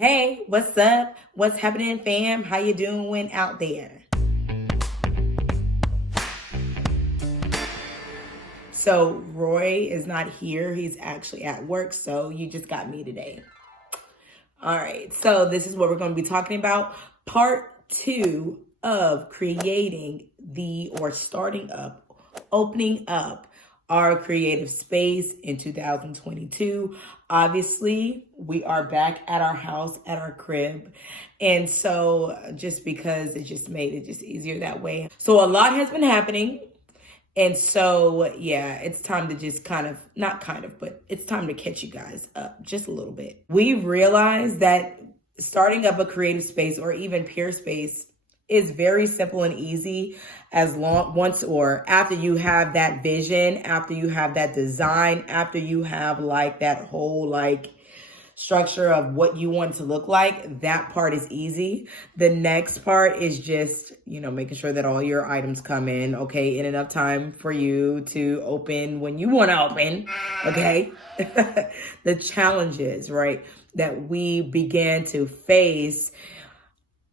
Hey, what's up? What's happening, fam? How you doing out there? So Roy is not here. He's actually at work, so you just got me today. All right, so this is what we're going to be talking about. Part 2 of creating opening up our creative space in 2022. Obviously, we are back at our house, at our crib. And so just because it just made it just easier that way. So a lot has been happening. And so, yeah, it's time to just but it's time to catch you guys up just a little bit. We realize that starting up a creative space or even Peerspace is very simple and easy once or after you have that vision, after you have that design, after you have like that whole structure of what you want to look like. That part is easy. The next part is just, making sure that all your items come in, okay, in enough time for you to open when you want to open, okay? The challenges, right, that we began to face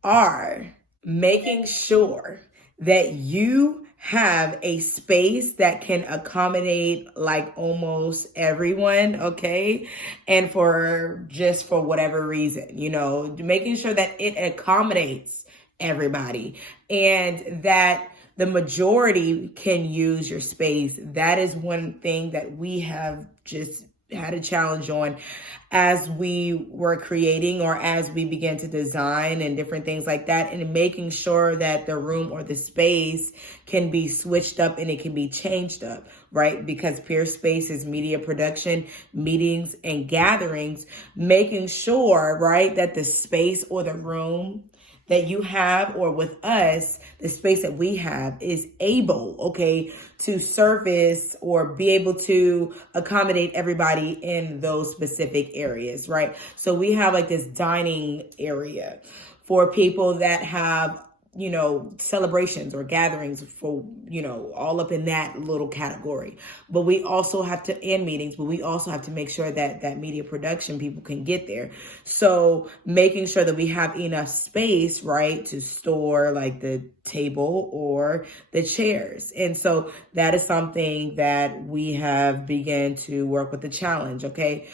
are making sure that you have a space that can accommodate like almost everyone, okay? And for whatever reason, making sure that it accommodates everybody and that the majority can use your space. That is one thing that we have just had a challenge on as we were creating or as we began to design and different things like that, and making sure that the room or the space can be switched up and it can be changed up, right? Because Peerspace is media production, meetings and gatherings, making sure, right, that the space or the room that you have, or with us, the space that we have is able, okay, to service or be able to accommodate everybody in those specific areas, right? So we have like this dining area for people that have, celebrations or gatherings for, all up in that little category. But we also have to end meetings, but we also have to make sure that that media production people can get there. So making sure that we have enough space, right, to store like the table or the chairs. And so that is something that we have begun to work with the challenge, okay?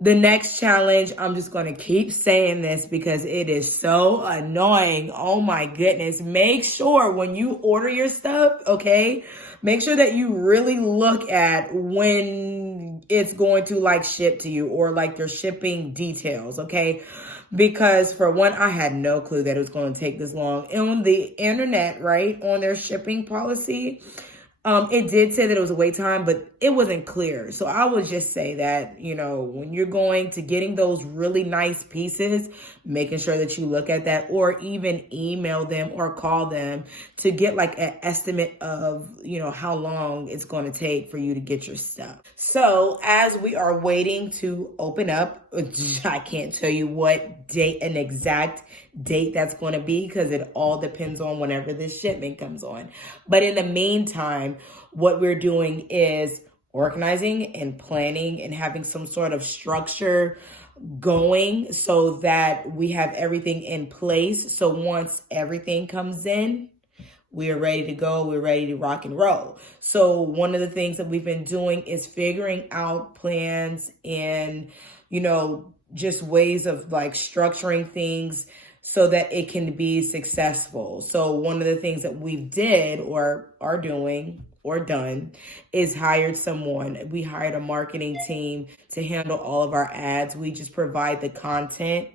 The next challenge, I'm just going to keep saying this because it is so annoying. Oh my goodness. Make sure when you order your stuff, okay, make sure that you really look at when it's going to ship to you or their shipping details, okay? Because for one, I had no clue that it was going to take this long. On the internet, right, on their shipping policy, it did say that it was a wait time, but it wasn't clear. So I would just say that, when you're going to getting those really nice pieces, making sure that you look at that or even email them or call them to get like an estimate of, how long it's going to take for you to get your stuff. So as we are waiting to open up, I can't tell you what date, an exact date that's going to be because it all depends on whenever this shipment comes on. But in the meantime, what we're doing is organizing and planning and having some sort of structure going so that we have everything in place. So once everything comes in, we are ready to go. We're ready to rock and roll. So one of the things that we've been doing is figuring out plans and, just ways of structuring things so that it can be successful. So one of the things that we did or are doing or done is hired someone. We hired a marketing team to handle all of our ads. We just provide the content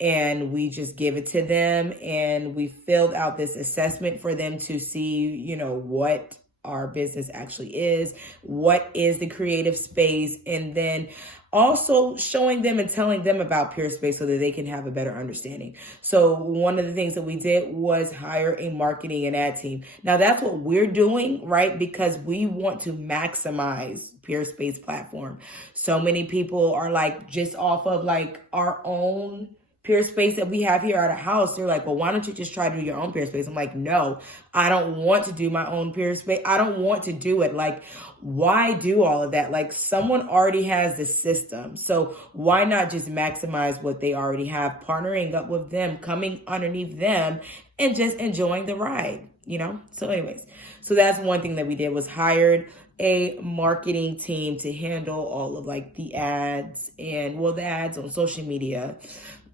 and we just give it to them. And we filled out this assessment for them to see, what our business actually is, what is the creative space, and then also showing them and telling them about Peerspace so that they can have a better understanding. So one of the things that we did was hire a marketing and ad team. Now that's what we're doing, right? Because we want to maximize Peerspace platform. So many people are just off of our own Peerspace that we have here at our house. They're like, well, why don't you just try to do your own Peerspace? I'm like, no, I don't want to do my own Peerspace. I don't want to do it. Like, why do all of that? Like, someone already has the system. So why not just maximize what they already have, partnering up with them, coming underneath them, and just enjoying the ride, you know? So anyways, so that's one thing that we did, was hired a marketing team to handle all of like the ads and, well, the ads on social media,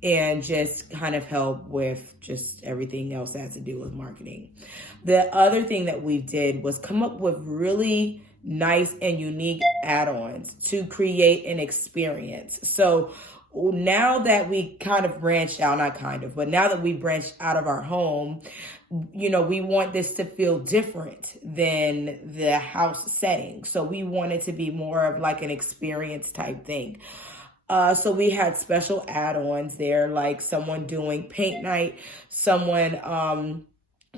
and just kind of help with just everything else that has to do with marketing. The other thing that we did was come up with really nice and unique add-ons to create an experience. So now that we kind of branched out, not kind of, but now that we branched out of our home, you know, we want this to feel different than the house setting. So we want it to be more of like an experience type thing. So we had special add-ons there, like someone doing paint night, someone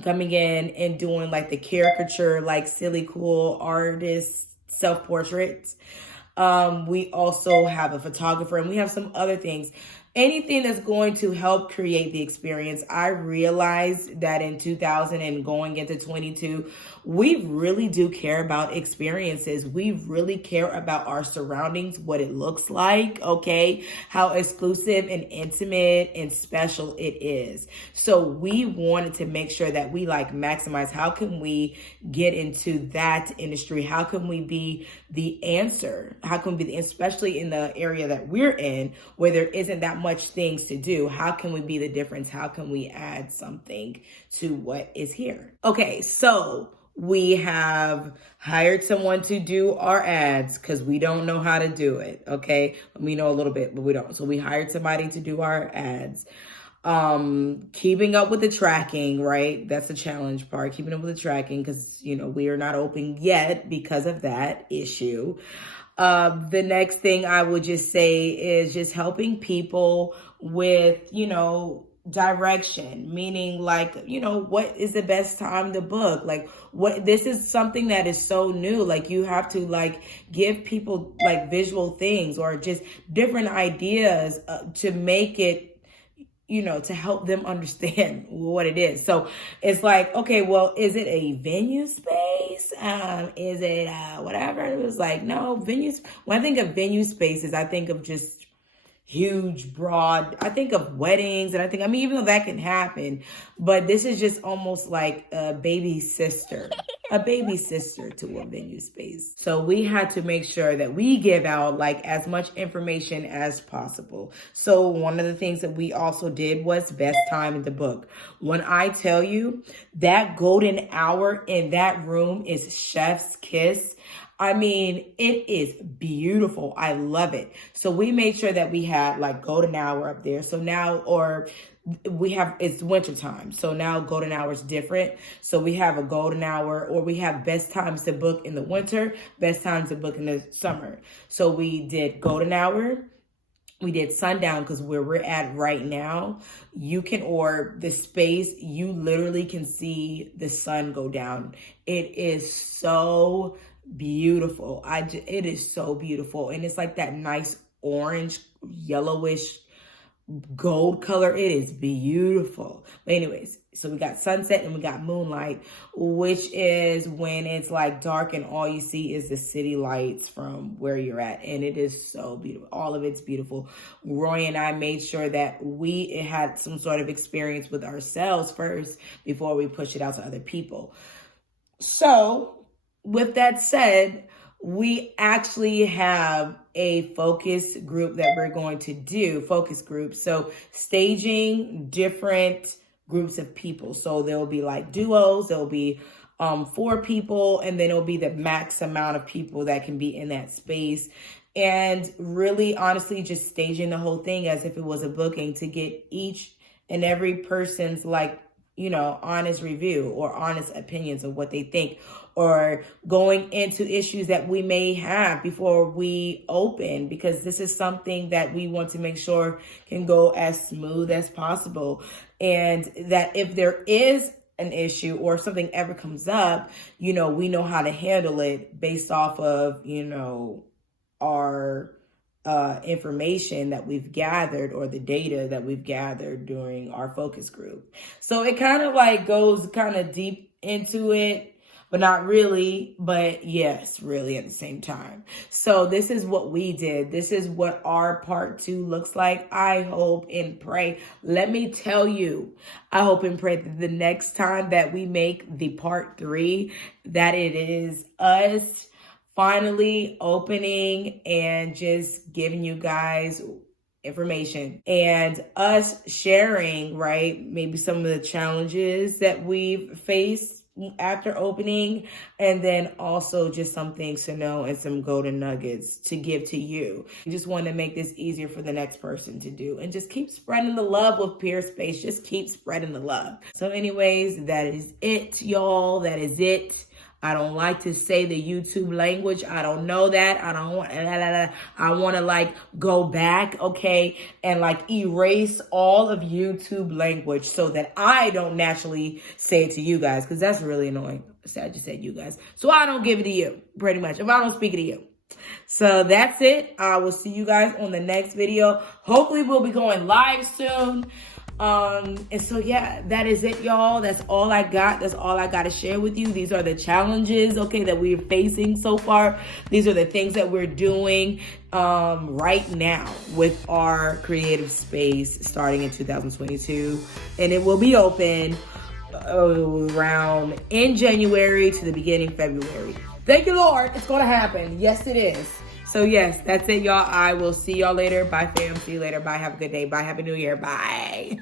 coming in and doing like the caricature, like silly, cool artist self-portraits. We also have a photographer, and we have some other things. Anything that's going to help create the experience. I realized that in 2000 and going into 22, we really do care about experiences. We really care about our surroundings, what it looks like, okay? How exclusive and intimate and special it is. So we wanted to make sure that we like maximize, how can we get into that industry? How can we be the answer? How can we be, especially in the area that we're in, where there isn't that much things to do? How can we be the difference? How can we add something to what is here? Okay, so we have hired someone to do our ads because we don't know how to do it, okay? We know a little bit, but we don't. So we hired somebody to do our ads. Keeping up with the tracking, right? That's the challenge part, keeping up with the tracking, because, you know, we are not open yet because of that issue. The next thing I would just say is just helping people with, you know, direction, meaning like, you know, what is the best time to book? Like, what, this is something that is so new. Like, you have to like give people like visual things or just different ideas to make it, you know, to help them understand what it is. So it's like, okay, well, is it a venue space? Is it whatever? It was like, no, venues. When I think of venue spaces, I think of just huge, broad, I think of weddings, and I mean, even though that can happen, but this is just almost like a baby sister to a venue space. So we had to make sure that we give out like as much information as possible. So one of the things that we also did was best time to book. When I tell you that golden hour in that room is chef's kiss, I mean, it is beautiful. I love it. So we made sure that we had like golden hour up there. So now, or we have, it's winter time. So now golden hour is different. So we have a golden hour, or we have best times to book in the winter, best times to book in the summer. So we did golden hour. We did sundown, because where we're at right now, you can, or the space, you literally can see the sun go down. It is so beautiful. It is so beautiful. And it's like that nice orange, yellowish gold color. It is beautiful. But anyways, so we got sunset and we got moonlight, which is when it's like dark and all you see is the city lights from where you're at. And it is so beautiful. All of it's beautiful. Roy and I made sure that we had some sort of experience with ourselves first before we push it out to other people. So with that said, we actually have a focus group that we're going to do, focus groups. So staging different groups of people. So there'll be like duos, there'll be 4 people, and then it'll be the max amount of people that can be in that space. And really, honestly, just staging the whole thing as if it was a booking to get each and every person's like, you know, honest review or honest opinions of what they think, or going into issues that we may have before we open, because this is something that we want to make sure can go as smooth as possible. And that if there is an issue or something ever comes up, you know, we know how to handle it based off of, you know, our information that we've gathered, or the data that we've gathered during our focus group. So it kind of like goes kind of deep into it, but not really, but yes, really at the same time. So this is what we did. This is what our part 2 looks like. I hope and pray. Let me tell you, I hope and pray that the next time that we make the part 3, that it is us finally opening and just giving you guys information and us sharing, right? Maybe some of the challenges that we've faced after opening, and then also just some things to know and some golden nuggets to give to you. We just want to make this easier for the next person to do, and just keep spreading the love with Peerspace. Just keep spreading the love. So anyways, that is it, y'all. That is it. I don't like to say the YouTube language. I don't know that. I don't want, I want to like go back, okay, and like erase all of YouTube language so that I don't naturally say it to you guys, because that's really annoying. I just said you guys. So I don't give it to you, pretty much, if I don't speak it to you. So that's it. I will see you guys on the next video. Hopefully we'll be going live soon. And so, yeah, that is it, y'all. That's all I got. That's all I got to share with you. These are the challenges, okay, that we're facing so far. These are the things that we're doing right now with our creative space starting in 2022. And it will be open around in January to the beginning February. Thank you, Lord. It's going to happen. Yes, it is. So yes, that's it, y'all. I will see y'all later. Bye, fam. See you later. Bye. Have a good day. Bye. Happy New Year. Bye.